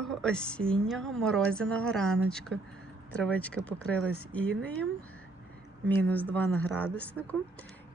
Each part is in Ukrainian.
Доброго осіннього морозяного раночку. Травичка покрилась інеєм, мінус 2 на градуснику.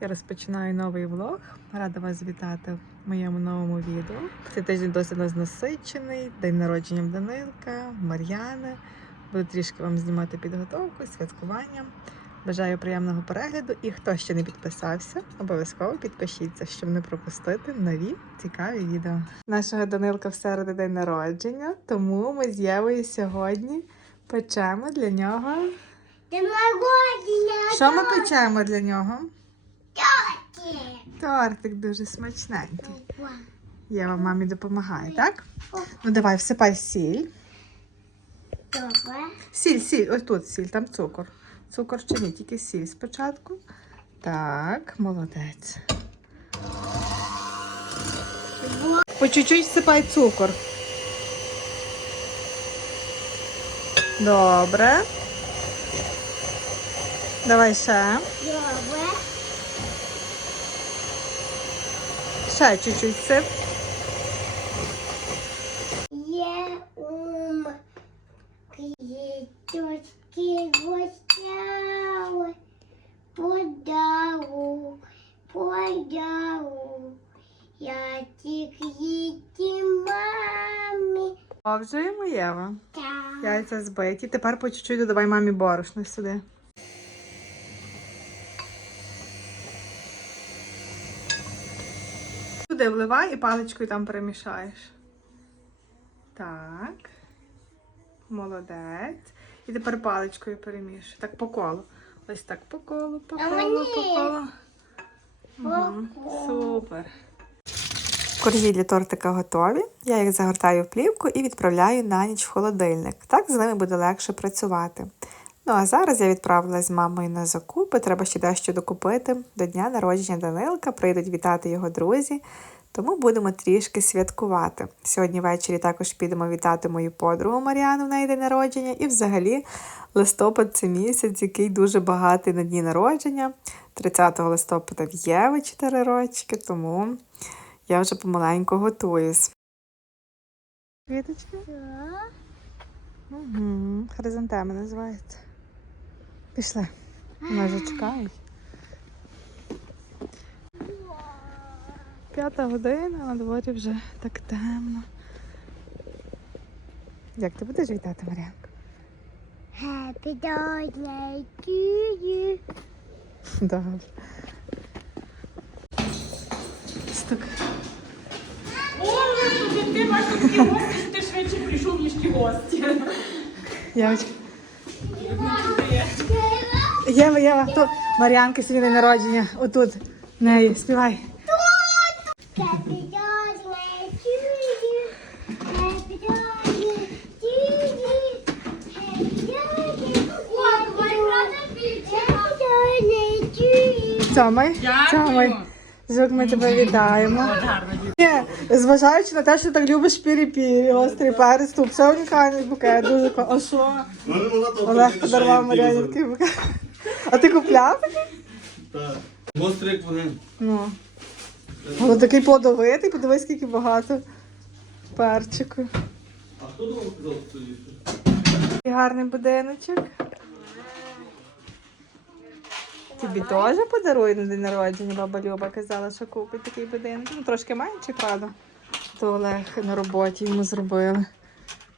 Я розпочинаю новий влог. Рада вас вітати в моєму новому відео. Цей тиждень досить нас насичений, день народження Данилка, Мар'яни. Буду трішки вам знімати підготовку, святкування. Бажаю приємного перегляду. І хто ще не підписався, обов'язково підпишіться, щоб не пропустити нові цікаві відео. Нашого Данилка в середу день народження, тому ми з Євою сьогодні печемо для нього. День народження! Що ми печемо для нього? Ті. Тортик дуже смачненький. Ва. Єва мамі допомагає, так? Ну давай, всипай сіль. Добре. Сіль, сіль, ось тут сіль, там цукор. Цукор чи ні, тільки сіль спочатку. Так, молодець. По чуть-чуть всипай цукор. Добре. Давай ще. Добре. Ще чуть-чуть сип. Є ум квіточки гостяли. Подару, подару. Я ті квіті мамі. Продовжуємо, Єва. Та. Яйця збиті. Тепер по чуть-чуть додавай мамі борошно сюди. Туди вливай і паличкою там перемішаєш. Так. Молодець. І тепер паличкою перемішуй. Так по колу. Ось так по колу, по колу, по колу. Угу. По колу. Супер. Коржі для тортика готові. Я їх загортаю в плівку і відправляю на ніч в холодильник. Так з ними буде легше працювати. Ну а зараз я відправилась з мамою на закупи. Треба ще дещо докупити. До дня народження Данилка прийдуть вітати його друзі. Тому будемо трішки святкувати. Сьогодні ввечері також підемо вітати мою подругу Маріану в неї день народження. І взагалі листопад це місяць, який дуже багатий на дні народження. 30 листопада в Єви 4 рочки, тому я вже помаленьку готуюсь. Квіточки? Угу. Хризантеми називається. Пішли. Вона вже чекають. П'ята година, на дворі вже так темно. Як ти будеш вітати, Мар'янко? Happy birthday to you. Добре. Ось Так. Ой, ти бачиш ті гості, ти швидше прийшов, ніж ті гості. Явочка. Єва, Єва, то Мар'янка сьогодні день народження. Отут. Неї. Співай. Happy birthday to you. Happy birthday to you. Happy birthday. Happy birthday to you. Цьомай. Цьомай. Звук ми тебе вітаємо. Ні, зважаючи на те, що так любиш пірі-пірі, гострий перець, тут все унікальний букет. Дуже ко- А що? Олег подарував такий букет. А ти купляв? Так. Гострий, як вони. Ну. Воно такий плодовитий, подивись, скільки багато перчику. А хто думав казав тоді? І гарний будиночок. Тобі теж подарує на день народження, баба Люба казала, що купить такий будинок. Ну, трошки менший, правда. То Олег на роботі йому зробили.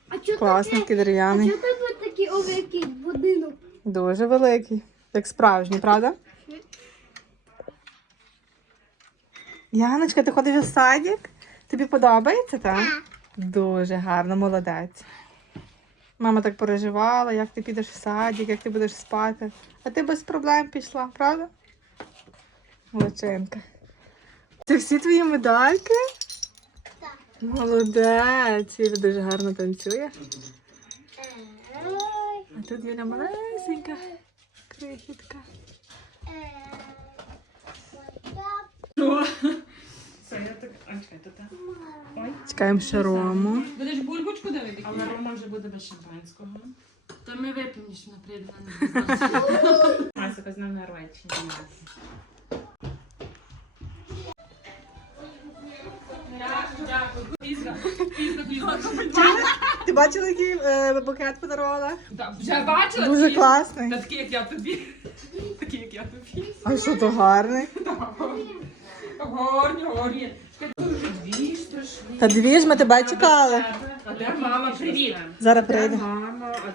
А чого Класний такий дерев'яний. тебе такий овекий будинок? Дуже великий. Як справжній, правда? Яночка, ти ходиш у садик? Тобі подобається, так? Дуже гарно, молодець. Мама так переживала, як ти підеш в садик, як ти будеш спати. А ти без проблем пішла, правда? Молодчинка. Це всі твої медальки? Так. Молодець. Юля дуже гарно танцює. А тут Юля малесенька, крихітка. е, Все, я так. А, чекай, то так. Ой. Чекаємо ще Рому. Будеш бульбочку давити? Але Рома вже буде без шампанського. То ми вип'ємо, що вона прийде на нас. Масика з. Дякую, дякую. Пізно, пізно, пізно. Ти бачила, який е, букет подарувала? Да, Вже бачила? Дуже класний. Та такий, як я тобі. Такий, як я тобі. А що то гарний? Горні, горні. Дуже дві страшні. Та дві ж ми тебе чекали. А де мама? Привіт. Зараз прийде. Мама, а де?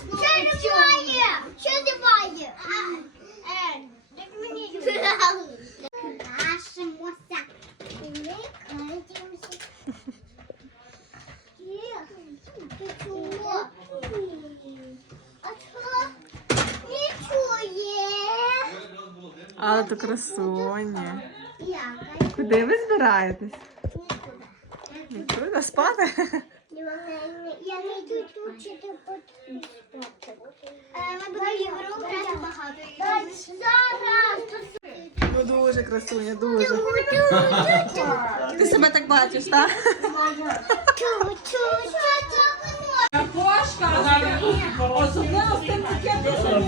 Що немає? Що немає? Е, як мені Крашимося. І ми? А що? Нічого. Але то красуня. Куди ви збираєтесь? нікуди. Куди спати? Я не йду тут, чи ти потрібно. Ми будемо ігру грати багато. Зараз. Ну дуже красуня, дуже. Ти себе так бачиш, так? Кошка.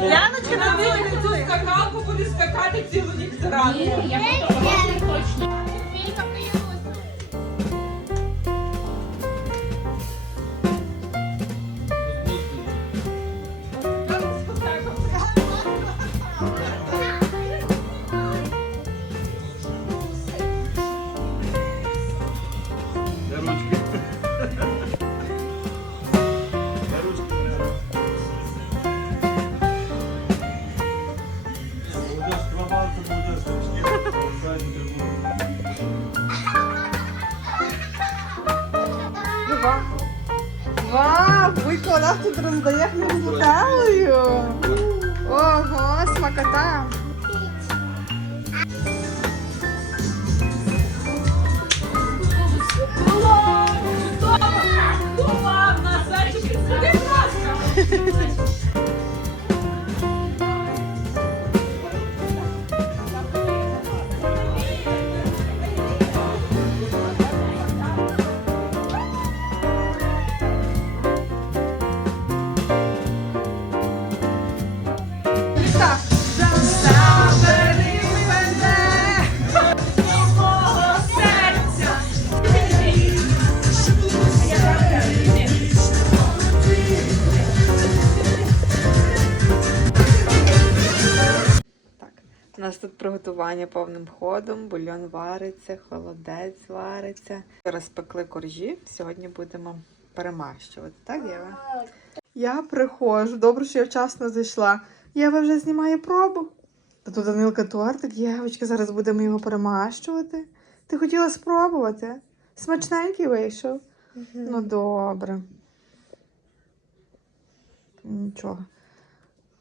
Яночка, на Цю скакалку буде скакати цілу ніч зранку. Де Вау, Вуйко, у нас тут роздає хліб. Ого, смакота. Так, приготування повним ходом, бульйон вариться, холодець вариться. Розпекли коржі. Сьогодні будемо перемащувати, так, Єва? Я приходжу, добре, що я вчасно зайшла. Єва вже знімає пробу. Та тут Данилка тортик, Євочка, зараз будемо його перемащувати. Ти хотіла спробувати? Смачненький вийшов? Ну, добре. Нічого.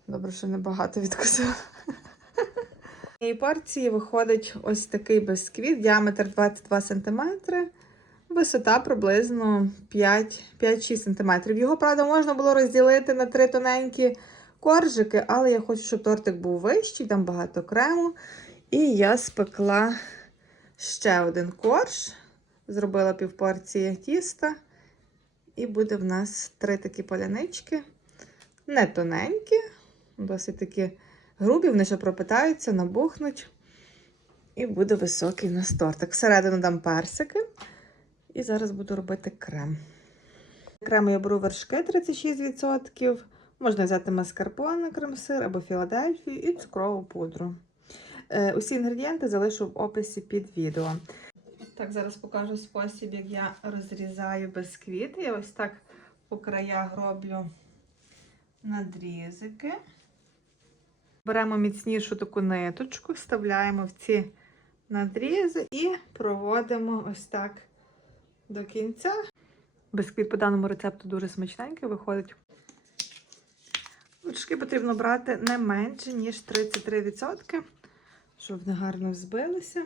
Добре, що небагато відкусила. Цієї порції виходить ось такий бисквіт, діаметр 22 см, висота приблизно 5-6 см. Його, правда, можна було розділити на три тоненькі коржики, але я хочу, щоб тортик був вищий, там багато крему. І я спекла ще один корж, зробила півпорції тіста. І буде в нас три такі полянички. Не тоненькі, досить такі грубі, вони ще пропитаються, набухнуть. І буде високий у нас тортик. Всередину дам персики. І зараз буду робити крем. Крему я беру вершки 36%. Можна взяти маскарпоне, крем-сир або Філадельфію і цукрову пудру. Е, усі інгредієнти залишу в описі під відео. Так, зараз покажу спосіб, як я розрізаю бисквіт. Я ось так по краях роблю надрізики. Беремо міцнішу таку ниточку, вставляємо в ці надрізи і проводимо ось так до кінця. Бисквіт по даному рецепту дуже смачненький виходить. Ручки потрібно брати не менше, ніж 33%, щоб вони гарно взбилися.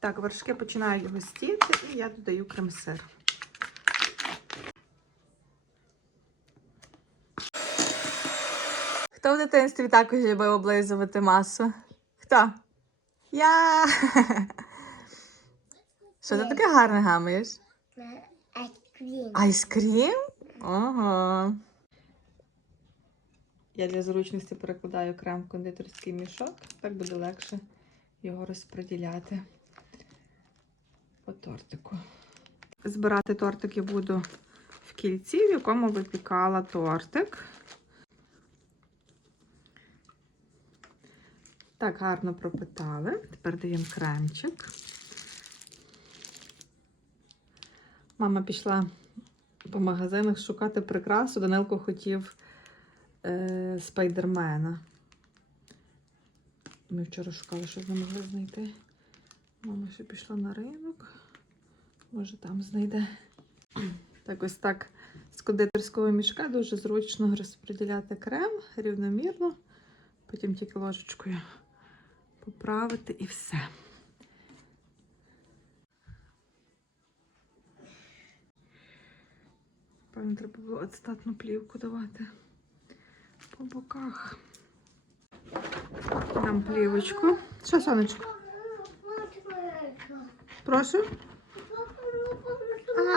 Так, вершки починають густіти, і я додаю крем-сир. Хто в дитинстві також любив облизувати масу? Хто? Я. Що ти таке гарне гамаєш? Айскрім. Айскрім? Ого. Я для зручності перекладаю крем в кондитерський мішок, так буде легше його розподіляти по тортику. Збирати тортик я буду в кільці, в якому випікала тортик. Так, гарно пропитали. Тепер даємо кремчик. Мама пішла по магазинах шукати прикрасу. Данилко хотів е, спайдермена. Ми вчора шукали, що не могли знайти. Мама ще пішла на ринок. Може, там знайде. Так, ось так з кондитерського мішка дуже зручно розподіляти крем рівномірно. Потім тільки ложечкою поправити і все. Певно, треба було ацетатну плівку давати по боках. Дам плівочку. Що, сонечко? Прошу.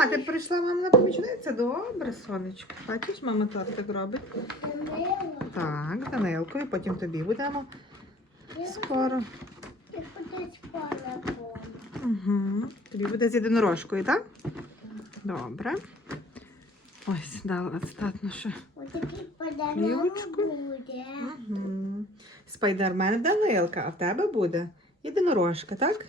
А, ти прийшла мамина помічниця? Добре, сонечко. Бачиш, мама тортик робить. Так, Данилко, і потім тобі будемо скоро. Угу. Тобі буде з єдинорожкою, так? Добре. Ось, дала ацетатну ще. Плівочку. Угу. Спайдермен Данилка, а в тебе буде єдинорожка, так?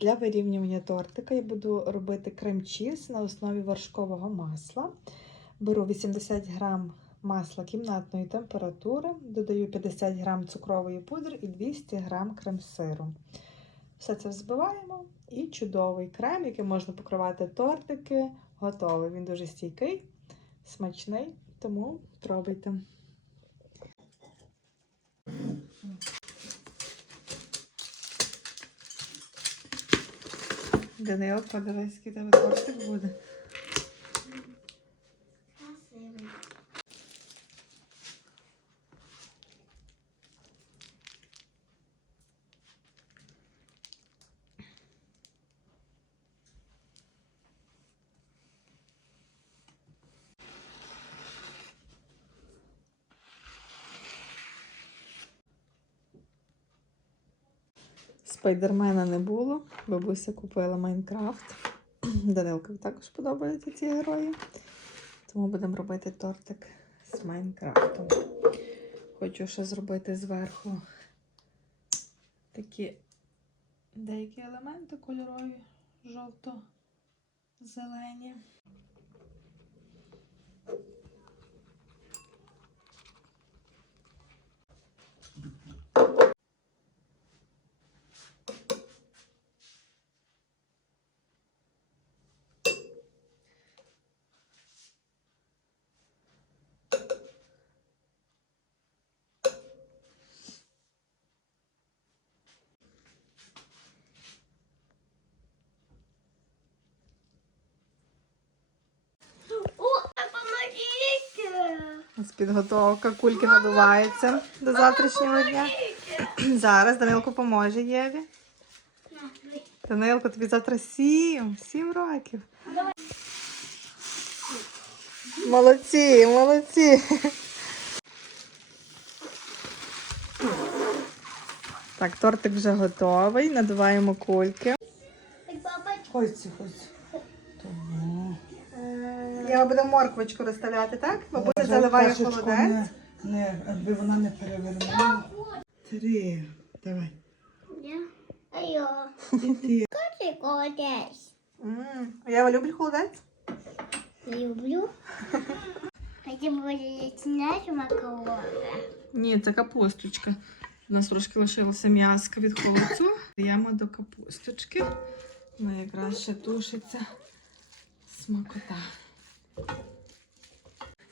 Для вирівнювання тортика я буду робити крем-чіз на основі вершкового масла. Беру 80 грам масла кімнатної температури, додаю 50 грам цукрової пудри і 200 грам крем-сиру. Все це взбиваємо і чудовий крем, який можна покривати тортики, готовий. Він дуже стійкий, смачний, тому пробуйте. Данило, подивись, який тебе тортик буде. Спайдермена не було. Бабуся купила Майнкрафт. Данилкові також подобаються ці герої. Тому будемо робити тортик з Майнкрафтом. Хочу ще зробити зверху такі деякі елементи кольорові, жовто-зелені. Ось підготовка, кульки надуваються до завтрашнього дня. Зараз Данилко поможе Єві. Данилко, тобі завтра сім, сім років. Молодці, молодці. Так, тортик вже готовий. Надуваємо кульки. Ходьте. Тому. Я буду морквочку розставляти, так? Бабуся заливає холодець. Не, аби вона не перевернула. Три. Давай. І ти. Ти молодець. М, Я люблю холодець. Люблю. Хотя бы начинать макароны. Ні, це капусточка. У нас трошки лишилося м'яска від холодцю. Даємо до капусточки. Ну, якраз ще тушиться смакота.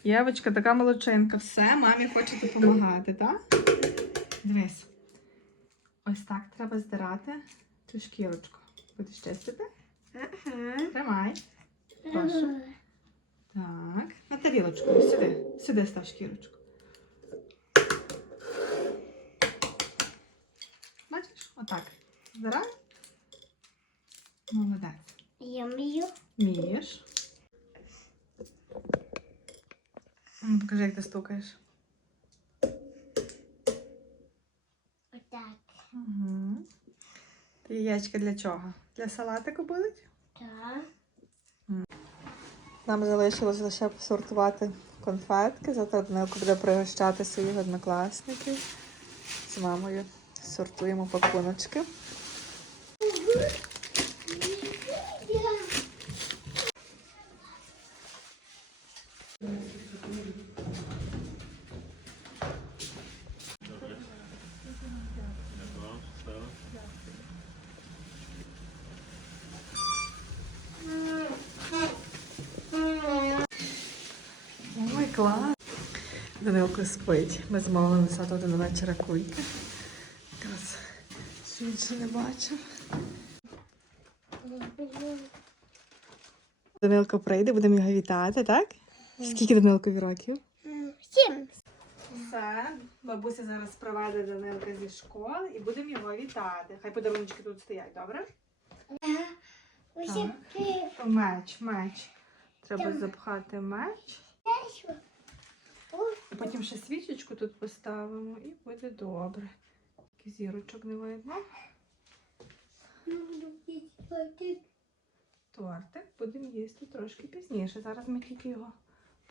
Євочка, така молодчинка. Все, мамі хоче допомагати, так? Дивись. Ось так треба здирати цю шкірочку. Будеш чистити? Тримай. Прошу. Так, на тарілочку. Сюди. Сюди став шкірочку. Бачиш? Отак. Збирай. Молодець. Я вмію. Вмієш. Ну, покажи, як ти стукаєш. Отак. Угу. Ти яєчка для чого? Для салатику будуть? Так. Нам залишилось лише посортувати конфетки. Завтра Данилко буде пригощати своїх однокласників. З мамою сортуємо пакуночки. Ой, клас! Данилко спить. Ми замовили на завтра до вечора кульки. Якраз що не бачив. Данилко прийде, будемо його вітати, так? Скільки Данилкові років? Сім. Все, бабуся зараз проведе Данилка зі школи і будемо його вітати. Хай подарунки тут стоять, добре? Так. Меч, меч. Треба запхати меч. І потім ще свічечку тут поставимо і буде добре. Зірочок не видно. Тортик будемо їсти трошки пізніше. Зараз ми тільки його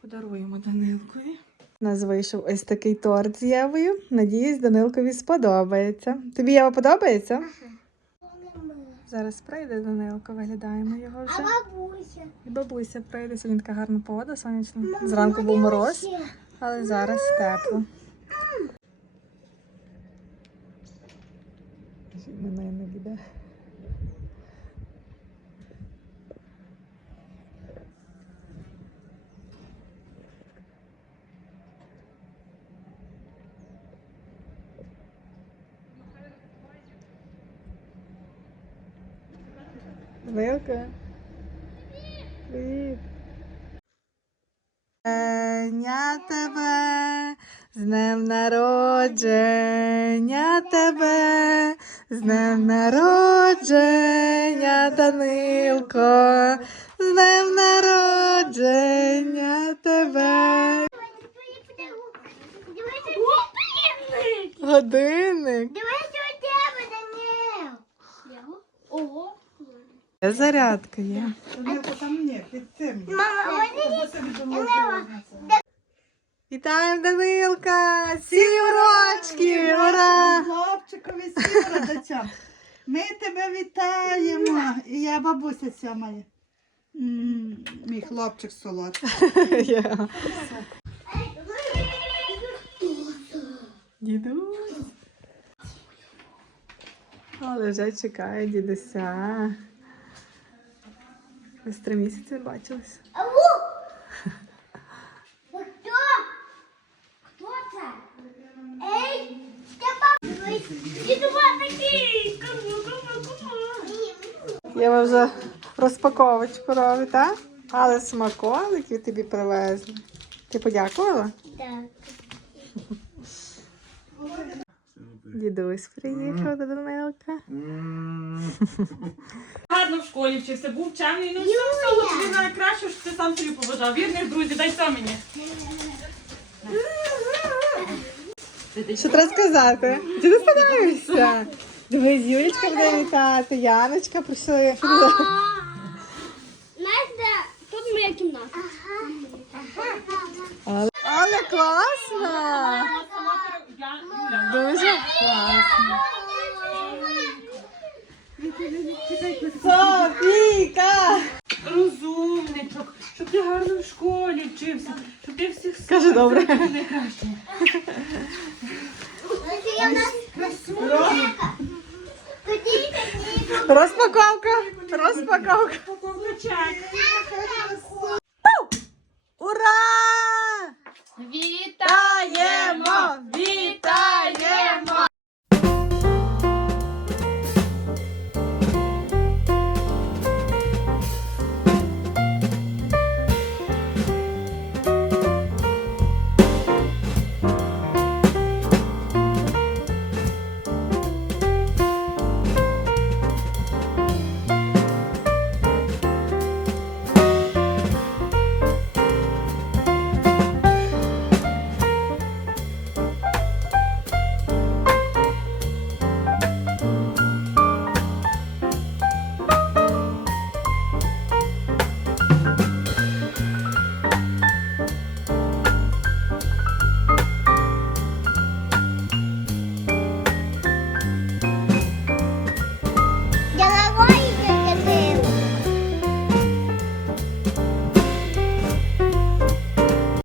подаруємо Данилкові. У нас вийшов ось такий торт з Євою. Надіюсь, Данилкові сподобається. Тобі Єва подобається? Зараз прийде Данилко, виглядаємо його А бабуся? І бабуся прийде. Сьогодні така гарна погода, сонячна. Зранку був мороз, але зараз тепло. На мене буде. Вилка. Привіт. Дня тебе, з днем народження тебе, з днем народження, Данилко, з днем народження тебе. Годинник. Дивись у тебе, Данил. Ого. Зарядка є. Мама, вони. Вітаємо Данилка! Сім рочків! Ура! Хлопчикові сіра доча. Ми тебе вітаємо. І я бабуся сьомає. М, Мій хлопчик солодкий. Дідусь. Але вже чекає дідуся. Ось три місяці бачились. Ау! Ви хто? Хто це? Ей, Степа! Дідува такий! Кому, кому, кому? Я вже розпаковочку робить, так? Але смаколиків тобі привезли. Ти подякувала? Так. Дідусь приїхав до Данилка. Гарно в школі вчився, був чемний, ну все, все, тобі найкраще, що ти сам собі побажав. Вірних друзів, дай це мені. Що треба сказати? Ти становишся? Дивись, Юлічка буде вітати, Яночка прийшла. Знаєте, тут моя кімната. Але, але класно! Дуже класно. Софійка! розумничок, щоб ти гарно в школі вчився, щоб ти всіх Скажи добре. найкраще. Я